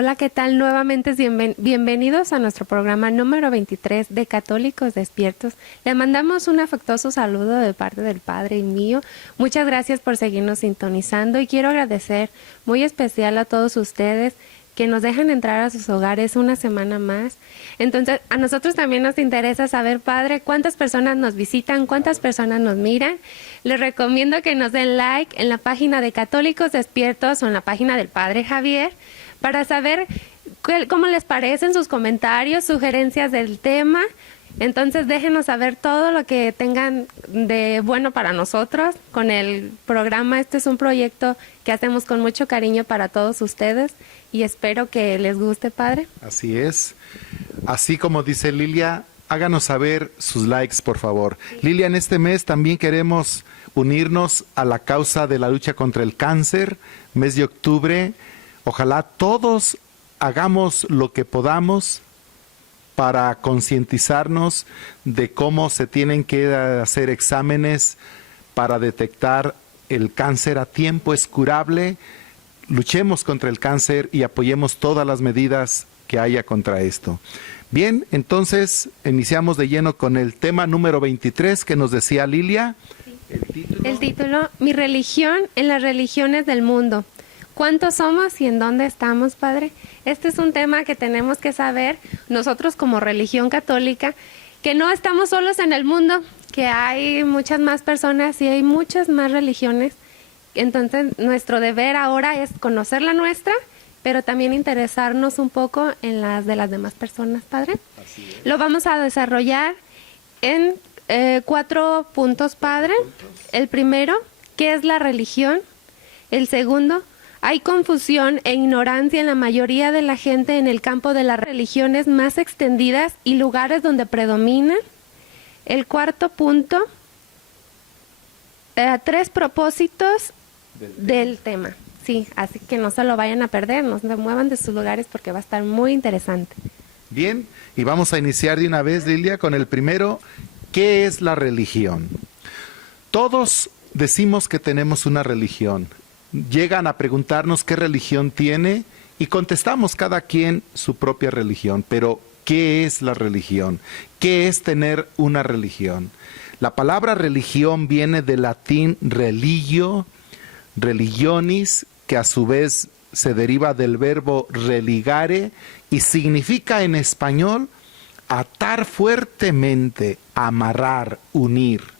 Hola, ¿qué tal? Nuevamente bienvenidos a nuestro programa número 23 de Católicos Despiertos. Le mandamos un afectuoso saludo de parte del Padre y mío. Muchas gracias por seguirnos sintonizando y quiero agradecer muy especial a todos ustedes que nos dejan entrar a sus hogares una semana más. Entonces, a nosotros también nos interesa saber, Padre, cuántas personas nos visitan, cuántas personas nos miran. Les recomiendo que nos den like en la página de Católicos Despiertos o en la página del Padre Javier para saber cómo les parecen sus comentarios, sugerencias del tema. Entonces, déjenos saber todo lo que tengan de bueno para nosotros con el programa. Este es un proyecto que hacemos con mucho cariño para todos ustedes y espero que les guste, Padre. Así es. Así como dice Lilia, háganos saber sus likes, por favor. Sí. Lilia, en este mes también queremos unirnos a la causa de la lucha contra el cáncer, mes de octubre. Ojalá todos hagamos lo que podamos para concientizarnos de cómo se tienen que hacer exámenes para detectar el cáncer a tiempo, es curable. Luchemos contra el cáncer y apoyemos todas las medidas que haya contra esto. Bien, entonces iniciamos de lleno con el tema número 23 que nos decía Lilia. Sí. El título, Mi religión en las religiones del mundo. ¿Cuántos somos y en dónde estamos, Padre? Este es un tema que tenemos que saber nosotros como religión católica, que no estamos solos en el mundo, que hay muchas más personas y hay muchas más religiones. Entonces, nuestro deber ahora es conocer la nuestra, pero también interesarnos un poco en las de las demás personas, Padre. Así es. Lo vamos a desarrollar en 4 puntos, Padre. El primero, ¿qué es la religión? El segundo, hay confusión e ignorancia en la mayoría de la gente en el campo de las religiones más extendidas y lugares donde predominan. El cuarto punto, 3 propósitos del tema. Sí, así que no se lo vayan a perder, no se muevan de sus lugares porque va a estar muy interesante. Bien, y vamos a iniciar de una vez, Lilia, con el primero. ¿Qué es la religión? Todos decimos que tenemos una religión. Llegan a preguntarnos qué religión tiene y contestamos cada quien su propia religión. Pero, ¿qué es la religión? ¿Qué es tener una religión? La palabra religión viene del latín religio, religionis, que a su vez se deriva del verbo religare y significa en español atar fuertemente, amarrar, unir.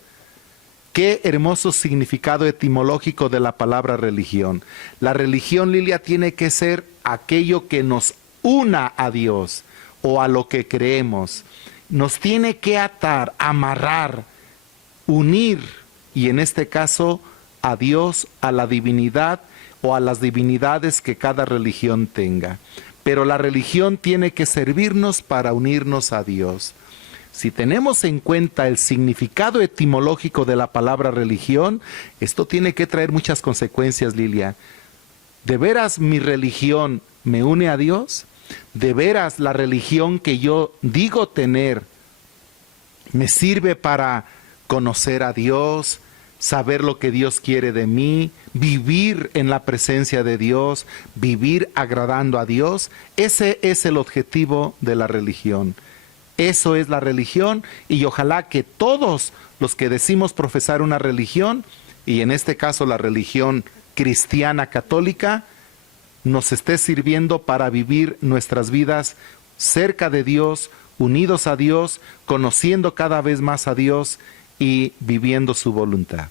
Qué hermoso significado etimológico de la palabra religión. La religión, Lilia, tiene que ser aquello que nos una a Dios o a lo que creemos. Nos tiene que atar, amarrar, unir, y en este caso a Dios, a la divinidad o a las divinidades que cada religión tenga. Pero la religión tiene que servirnos para unirnos a Dios. Si tenemos en cuenta el significado etimológico de la palabra religión, esto tiene que traer muchas consecuencias, Lilia. ¿De veras mi religión me une a Dios? ¿De veras la religión que yo digo tener me sirve para conocer a Dios, saber lo que Dios quiere de mí, vivir en la presencia de Dios, vivir agradando a Dios? Ese es el objetivo de la religión. Eso es la religión, y ojalá que todos los que decimos profesar una religión, y en este caso la religión cristiana católica, nos esté sirviendo para vivir nuestras vidas cerca de Dios, unidos a Dios, conociendo cada vez más a Dios y viviendo su voluntad.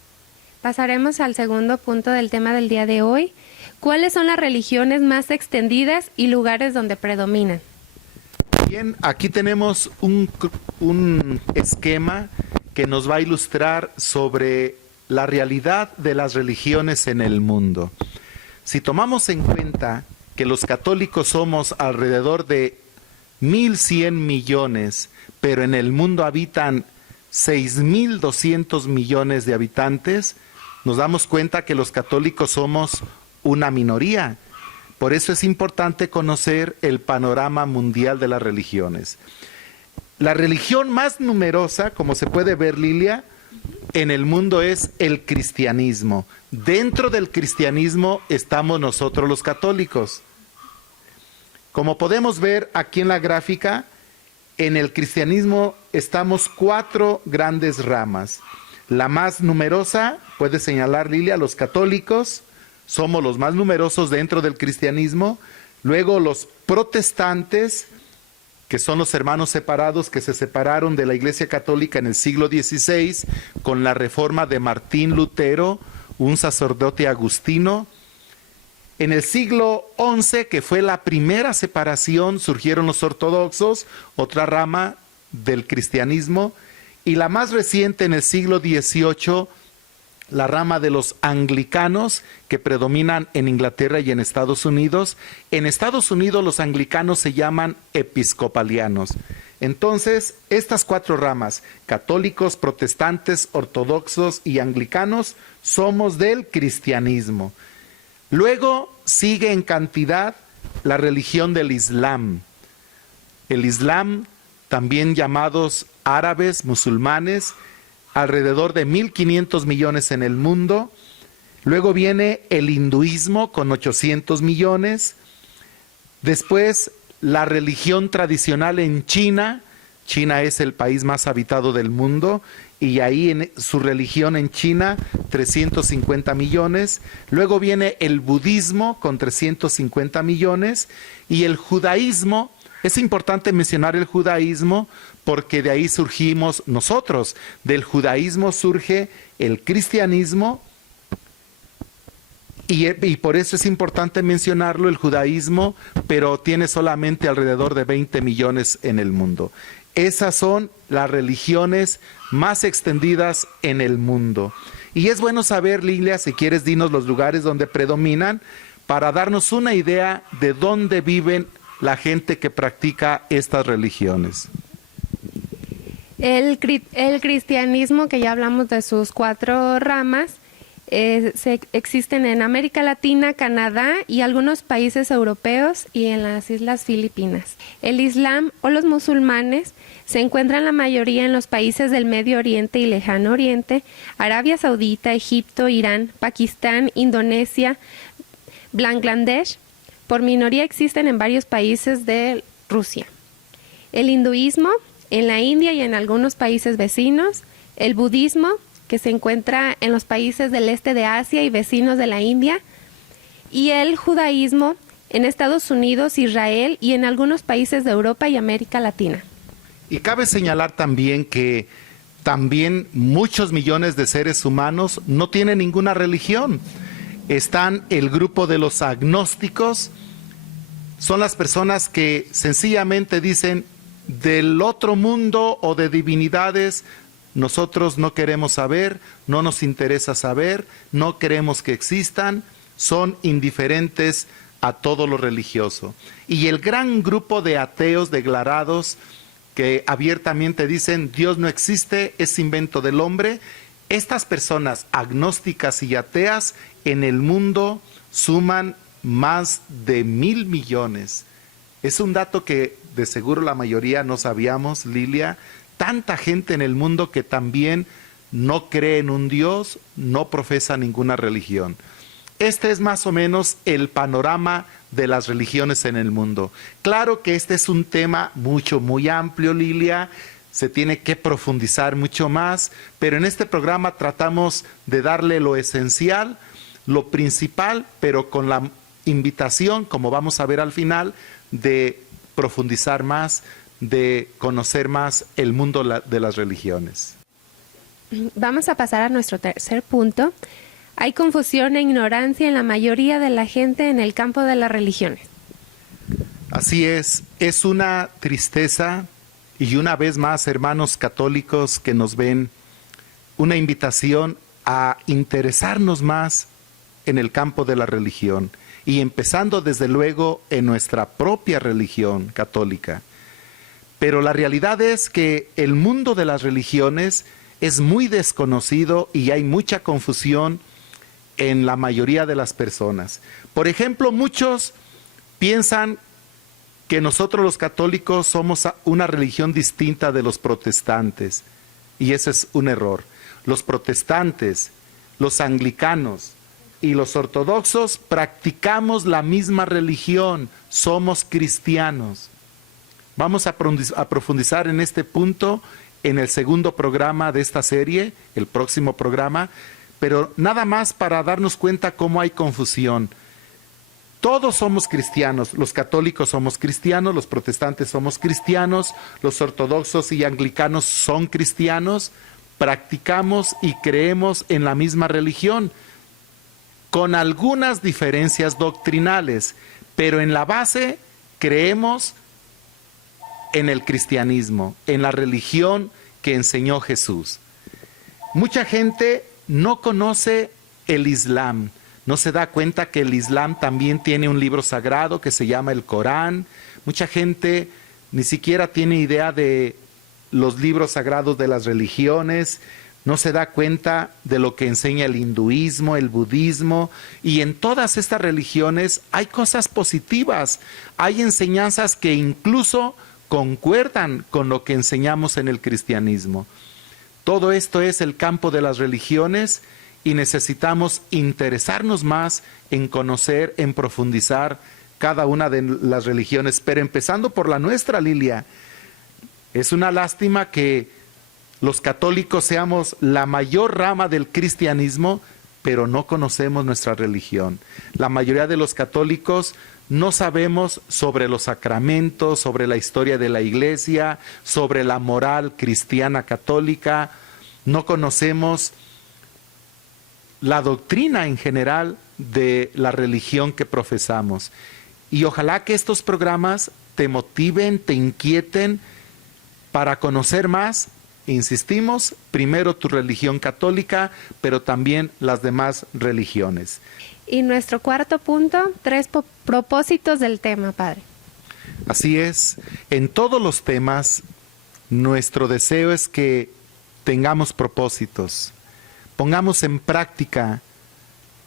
Pasaremos al segundo punto del tema del día de hoy. ¿Cuáles son las religiones más extendidas y lugares donde predominan? Bien, aquí tenemos un esquema que nos va a ilustrar sobre la realidad de las religiones en el mundo. Si tomamos en cuenta que los católicos somos alrededor de 1.100 millones, pero en el mundo habitan 6.200 millones de habitantes, nos damos cuenta que los católicos somos una minoría. Por eso es importante conocer el panorama mundial de las religiones. La religión más numerosa, como se puede ver, Lilia, en el mundo es el cristianismo. Dentro del cristianismo estamos nosotros los católicos. Como podemos ver aquí en la gráfica, en el cristianismo estamos 4 grandes ramas. La más numerosa, puede señalar Lilia, los católicos, somos los más numerosos dentro del cristianismo. Luego los protestantes, que son los hermanos separados que se separaron de la Iglesia Católica en el siglo XVI con la reforma de Martín Lutero, un sacerdote agustino. En el siglo XI, que fue la primera separación, surgieron los ortodoxos, otra rama del cristianismo, y la más reciente en el siglo XVIII, la rama de los anglicanos, que predominan en Inglaterra y en Estados Unidos. En Estados Unidos los anglicanos se llaman episcopalianos. Entonces, estas 4 ramas, católicos, protestantes, ortodoxos y anglicanos, somos del cristianismo. Luego sigue en cantidad la religión del Islam. El Islam, también llamados árabes, musulmanes, alrededor de 1.500 millones en el mundo. Luego viene el hinduismo con 800 millones. Después la religión tradicional en China. China es el país más habitado del mundo y ahí en su religión en China 350 millones. Luego viene el budismo con 350 millones y el judaísmo. Es importante mencionar el judaísmo porque de ahí surgimos nosotros. Del judaísmo surge el cristianismo y por eso es importante mencionarlo, el judaísmo, pero tiene solamente alrededor de 20 millones en el mundo. Esas son las religiones más extendidas en el mundo. Y es bueno saber, Lilia, si quieres, dinos los lugares donde predominan para darnos una idea de dónde viven la gente que practica estas religiones. El cristianismo, que ya hablamos de sus 4 ramas, existen en América Latina, Canadá y algunos países europeos y en las Islas Filipinas. El Islam o los musulmanes se encuentran la mayoría en los países del Medio Oriente y Lejano Oriente, Arabia Saudita, Egipto, Irán, Pakistán, Indonesia, Bangladesh. Por minoría existen en varios países de Rusia. El hinduismo en la India y en algunos países vecinos. El budismo, que se encuentra en los países del este de Asia y vecinos de la India. Y el judaísmo en Estados Unidos, Israel y en algunos países de Europa y América Latina. Y cabe señalar también que también muchos millones de seres humanos no tienen ninguna religión. Están el grupo de los agnósticos, son las personas que sencillamente dicen del otro mundo o de divinidades, nosotros no queremos saber, no nos interesa saber, no queremos que existan, son indiferentes a todo lo religioso. Y el gran grupo de ateos declarados que abiertamente dicen Dios no existe, es invento del hombre. Estas personas agnósticas y ateas en el mundo suman más de 1.000 millones. Es un dato que de seguro la mayoría no sabíamos, Lilia. Tanta gente en el mundo que también no cree en un Dios, no profesa ninguna religión. Este es más o menos el panorama de las religiones en el mundo. Claro que este es un tema muy amplio, Lilia. Se tiene que profundizar mucho más, pero en este programa tratamos de darle lo esencial, lo principal, pero con la invitación, como vamos a ver al final, de profundizar más, de conocer más el mundo de las religiones. Vamos a pasar a nuestro tercer punto. Hay confusión e ignorancia en la mayoría de la gente en el campo de las religiones. Así es una tristeza y una vez más, hermanos católicos que nos ven, una invitación a interesarnos más en el campo de la religión y empezando desde luego en nuestra propia religión católica. Pero la realidad es que el mundo de las religiones es muy desconocido y hay mucha confusión en la mayoría de las personas. Por ejemplo, muchos piensan que nosotros los católicos somos una religión distinta de los protestantes, y ese es un error. Los protestantes, los anglicanos, y los ortodoxos practicamos la misma religión, somos cristianos. Vamos a profundizar en este punto en el segundo programa de esta serie, el próximo programa, pero nada más para darnos cuenta cómo hay confusión. Todos somos cristianos, los católicos somos cristianos, los protestantes somos cristianos, los ortodoxos y anglicanos son cristianos, practicamos y creemos en la misma religión, con algunas diferencias doctrinales, pero en la base creemos en el cristianismo, en la religión que enseñó Jesús. Mucha gente no conoce el Islam, no se da cuenta que el Islam también tiene un libro sagrado que se llama el Corán. Mucha gente ni siquiera tiene idea de los libros sagrados de las religiones, no se da cuenta de lo que enseña el hinduismo, el budismo, y en todas estas religiones hay cosas positivas, hay enseñanzas que incluso concuerdan con lo que enseñamos en el cristianismo. Todo esto es el campo de las religiones y necesitamos interesarnos más en conocer, en profundizar cada una de las religiones, pero empezando por la nuestra, Lilia. Es una lástima que los católicos seamos la mayor rama del cristianismo, pero no conocemos nuestra religión. La mayoría de los católicos no sabemos sobre los sacramentos, sobre la historia de la iglesia, sobre la moral cristiana católica, no conocemos la doctrina en general de la religión que profesamos. Y ojalá que estos programas te motiven, te inquieten para conocer más. Insistimos, primero tu religión católica, pero también las demás religiones. Y nuestro cuarto punto, 3 propósitos del tema, Padre. Así es, en todos los temas, nuestro deseo es que tengamos propósitos, pongamos en práctica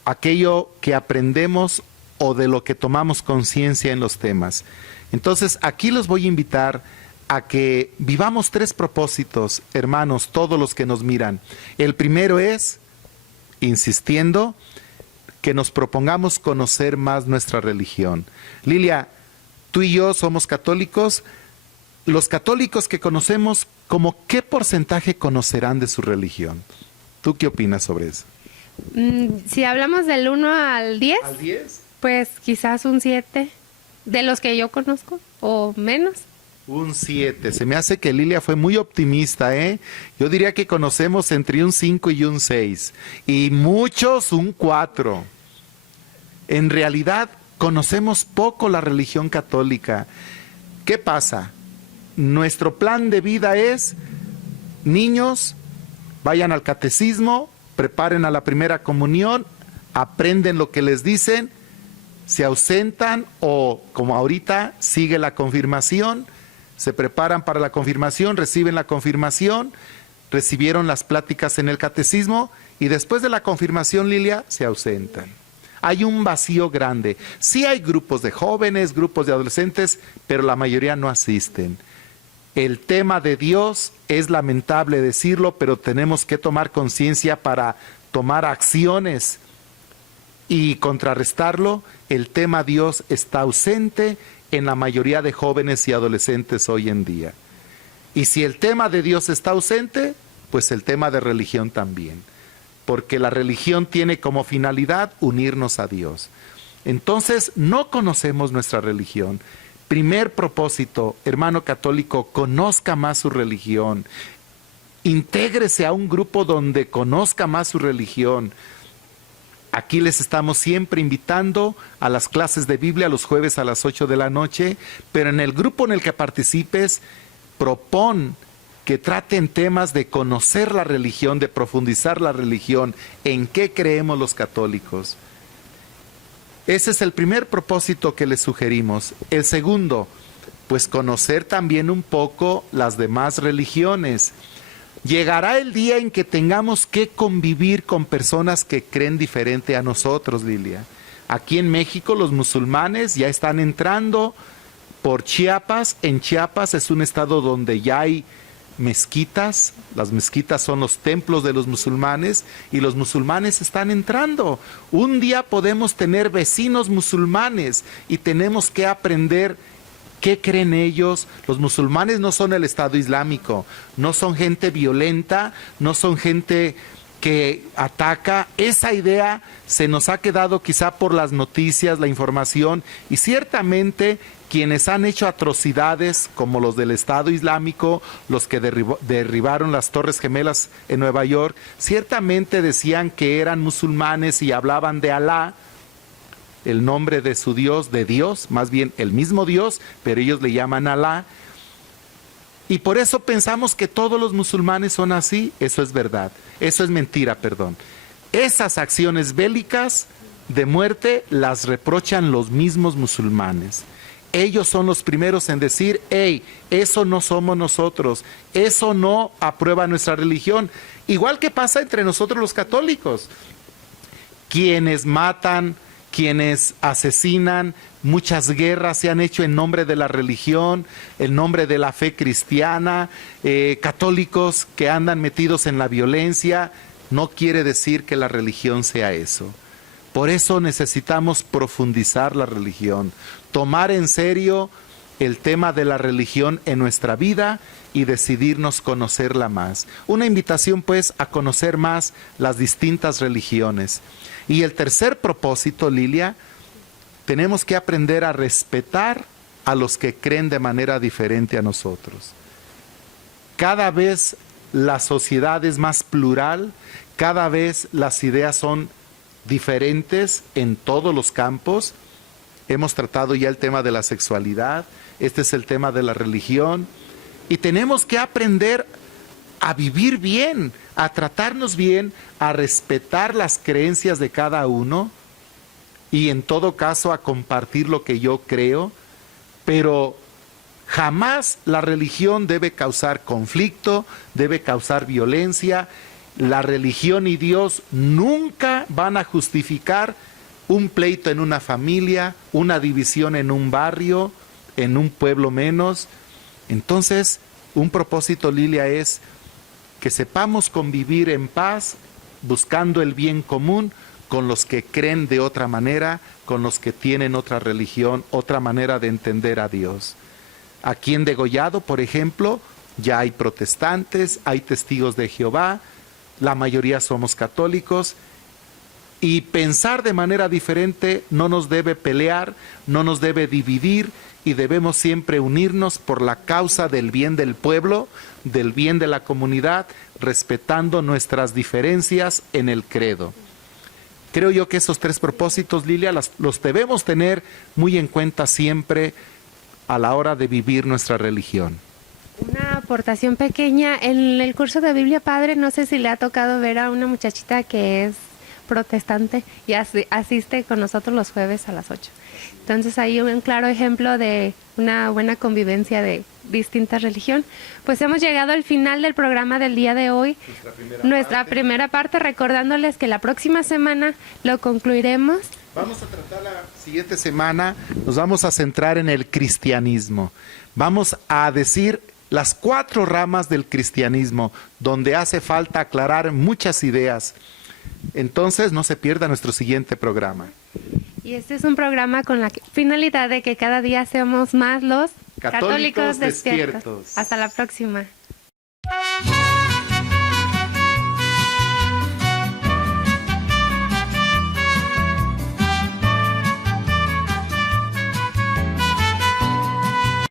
aquello que aprendemos o de lo que tomamos conciencia en los temas. Entonces, aquí los voy a invitar a que vivamos 3 propósitos, hermanos, todos los que nos miran. El primero es, insistiendo, que nos propongamos conocer más nuestra religión. Lilia, tú y yo somos católicos. Los católicos que conocemos, ¿cómo qué porcentaje conocerán de su religión? ¿Tú qué opinas sobre eso? Si hablamos del 1 al 10, ¿Al 10? pues quizás un 7, de los que yo conozco, o menos. Un 7. Se me hace que Lilia fue muy optimista, ¿eh? Yo diría que conocemos entre un 5 y un 6. Y muchos un 4. En realidad, conocemos poco la religión católica. ¿Qué pasa? Nuestro plan de vida es, niños, vayan al catecismo, preparen a la primera comunión, aprenden lo que les dicen, se ausentan o, como ahorita, sigue la confirmación, se preparan para la confirmación, reciben la confirmación, recibieron las pláticas en el catecismo y después de la confirmación, Lilia, se ausentan. Hay un vacío grande. Sí hay grupos de jóvenes, grupos de adolescentes, pero la mayoría no asisten. El tema de Dios es lamentable decirlo, pero tenemos que tomar conciencia para tomar acciones y contrarrestarlo. El tema Dios está ausente en la mayoría de jóvenes y adolescentes hoy en día. Y si el tema de Dios está ausente, pues el tema de religión también. Porque la religión tiene como finalidad unirnos a Dios. Entonces, no conocemos nuestra religión. Primer propósito, hermano católico, conozca más su religión. Intégrese a un grupo donde conozca más su religión. Aquí les estamos siempre invitando a las clases de Biblia los jueves a las 8 de la noche, pero en el grupo en el que participes, propon que traten temas de conocer la religión, de profundizar la religión, en qué creemos los católicos. Ese es el primer propósito que les sugerimos. El segundo, pues conocer también un poco las demás religiones. Llegará el día en que tengamos que convivir con personas que creen diferente a nosotros, Lilia. Aquí en México los musulmanes ya están entrando por Chiapas. En Chiapas es un estado donde ya hay mezquitas. Las mezquitas son los templos de los musulmanes y los musulmanes están entrando. Un día podemos tener vecinos musulmanes y tenemos que aprender qué creen ellos. Los musulmanes no son el Estado Islámico, no son gente violenta, no son gente que ataca. Esa idea se nos ha quedado quizá por las noticias, la información, y ciertamente quienes han hecho atrocidades como los del Estado Islámico, los que derribaron las Torres Gemelas en Nueva York, ciertamente decían que eran musulmanes y hablaban de Alá, el nombre de su Dios, de Dios, más bien el mismo Dios, pero ellos le llaman Alá. Y por eso pensamos que todos los musulmanes son así. Eso es verdad, eso es mentira, perdón. Esas acciones bélicas de muerte las reprochan los mismos musulmanes. Ellos son los primeros en decir, hey, eso no somos nosotros, eso no aprueba nuestra religión. Igual que pasa entre nosotros los católicos. Quienes matan, quienes asesinan, muchas guerras se han hecho en nombre de la religión, en nombre de la fe cristiana, católicos que andan metidos en la violencia. No quiere decir que la religión sea eso. Por eso necesitamos profundizar la religión, tomar en serio el tema de la religión en nuestra vida y decidirnos conocerla más. Una invitación pues a conocer más las distintas religiones. Y el tercer propósito, Lilia, tenemos que aprender a respetar a los que creen de manera diferente a nosotros. Cada vez la sociedad es más plural, cada vez las ideas son diferentes en todos los campos. Hemos tratado ya el tema de la sexualidad, este es el tema de la religión, y tenemos que aprender a vivir bien, a tratarnos bien, a respetar las creencias de cada uno y en todo caso a compartir lo que yo creo, pero jamás la religión debe causar conflicto, debe causar violencia. La religión y Dios nunca van a justificar un pleito en una familia, una división en un barrio, en un pueblo menos. Entonces, un propósito, Lilia, es que sepamos convivir en paz, buscando el bien común con los que creen de otra manera, con los que tienen otra religión, otra manera de entender a Dios. Aquí en Degollado, por ejemplo, ya hay protestantes, hay testigos de Jehová, la mayoría somos católicos, y pensar de manera diferente no nos debe pelear, no nos debe dividir, y debemos siempre unirnos por la causa del bien del pueblo, del bien de la comunidad, respetando nuestras diferencias en el credo. Creo yo que esos tres propósitos, Lilia, los debemos tener muy en cuenta siempre a la hora de vivir nuestra religión. Una aportación pequeña, en el curso de Biblia Padre, no sé si le ha tocado ver a una muchachita que es protestante y asiste con nosotros los jueves a las 8. Entonces hay un claro ejemplo de una buena convivencia de distintas religiones. Pues hemos llegado al final del programa del día de hoy, nuestra primera parte, recordándoles que la próxima semana lo concluiremos. Vamos a tratar la siguiente semana, nos vamos a centrar en el cristianismo. Vamos a decir las 4 ramas del cristianismo, donde hace falta aclarar muchas ideas. Entonces no se pierda nuestro siguiente programa. Y este es un programa con la finalidad de que cada día seamos más los católicos despiertos. Hasta la próxima.